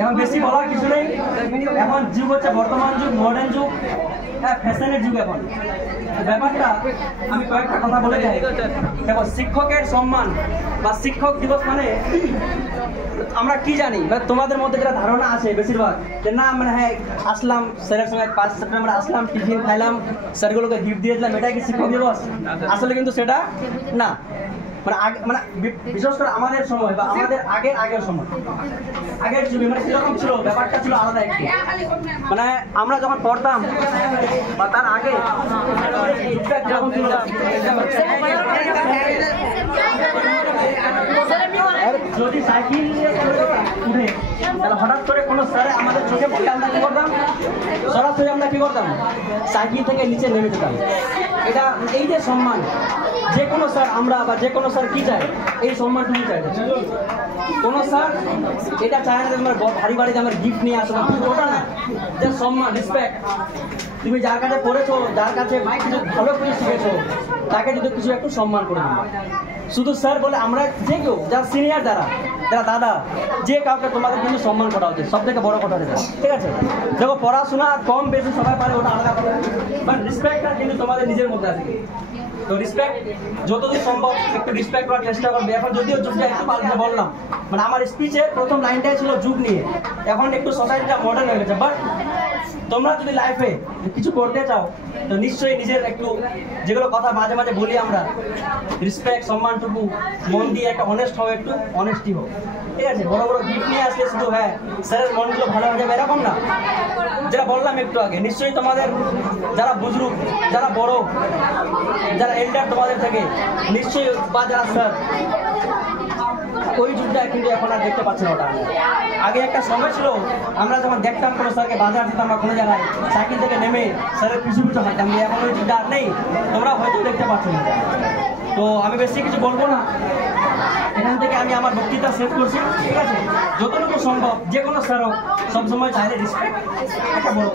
এখন বেশি বলার কিছু নেই। এখন যুগ হচ্ছে বর্তমান যুগ, মডার্ন যুগ, ফ্যাশনের যুগ। এখন ব্যাপারটা আমি কয়েকটা কথা বলে যাই। দেখো, শিক্ষকের সম্মান বা শিক্ষক দিবস মানে আমরা কি জানি, মানে তোমাদের মধ্যে যেটা ধারণা আছে বেশিরভাগ যে না, মানে হ্যাঁ আসলাম স্যারের সঙ্গে 5 সেপ্টেম্বর আসলাম, টিফিন খাইলাম, স্যারগুলোকে গিফট দিয়ে দিলাম, এটাই কি শিক্ষক দিবস? আসলে কিন্তু সেটা না। মানে আগে, মানে বিশেষ করে আমাদের সময় বা আমাদের আগের সময়, আগের যুগে মানে সেরকম ছিল, ব্যাপারটা ছিল আলাদা একটু। মানে আমরা যখন পড়তাম বা তার আগে যখন ছিল, যদি সাইকেল উঠে তাহলে হঠাৎ করে কোনো স্যারে আমাদের চোখে পড়লে আমরা কি করতাম? সরাসরি আমরা কি করতাম? সাইকেল থেকে নিচে নেমে যেতাম। এটা এই যে সম্মান, যে কোনো স্যার আমরা বা যে কোনো স্যার কি চায়, এই সম্মানটুকু চাই। কোনো স্যার এটা চায় না যে তোমার ভারী বাড়িতে আমার গিফট নিয়ে আসলাম, ওটা না। যে সম্মান, রেসপেক্ট, তুমি যার কাছে পড়েছো, যার কাছে কিছু ভালো কিছু শিখেছো, তাকে যদি কিছু একটু সম্মান করে দিবে। শুধু স্যার বলে আমরা যে কেউ, যারা সিনিয়র, যারা দাদা, যে কাউকে তোমাদের কিন্তু সম্মান করা উচিত, সব থেকে বড় কথা যেটা, ঠিক আছে? দেখো, পড়াশোনা কম বেশি সবাই পারে, ওটা আলাদা কথা, বাট রেসপেক্টটা কিন্তু তোমাদের নিজের মধ্যে আছে। তো রেসপেক্ট যতদূর সম্ভব একটু রেসপেক্ট করার চেষ্টা করবে। এখন যদিও যুগটা একটু পাল্টে বললাম, মানে আমার স্পিচের প্রথম লাইনটাই ছিল যুগ নিয়ে। এখন একটু সোসাইটিটা মডার্ন হয়ে গেছে, বাট তোমরা যদি লাইফে কিছু করতে চাও তো নিশ্চয়ই নিজের একটু, যেগুলো কথা মাঝে মাঝে বলি আমরা, রেসপেক্ট, সম্মানটুকু মন দিয়ে একটা অনেস্ট হও, একটু অনেস্টি হোক, ঠিক আছে? বড় বড় গিফট নিয়ে আসলে শুধু হ্যাঁ স্যারের মনগুলো ভালো হয়ে যাবে এরকম না। যেটা বললাম একটু আগে, নিশ্চয়ই তোমাদের যারা বুজরুগ, যারা বড়, যারা এল্ডার তোমাদের থেকে নিশ্চয়ই, বা যারা স্যার, ওই যুগটা কিন্তু এখন আর দেখতে পাচ্ছি না। ওটা আগে একটা সময় ছিল, আমরা যখন দেখতাম কোনো স্যারকে বাজার যেতাম বা কোনো জায়গায়, সাইকেল থেকে নেমে স্যারের পিছু পিছু হাঁটতাম। এখন ওই যুগটা আর নেই, তোমরা হয়তো দেখতে পাচ্ছ না। তো আমি বেশি কিছু বলবো না, এখান থেকে আমি আমার বক্তৃতা শেষ করছি, ঠিক আছে? যতটুকু সম্ভব যে কোনো স্যারও সবসময় চাইলে রেসপেক্ট একটা বড়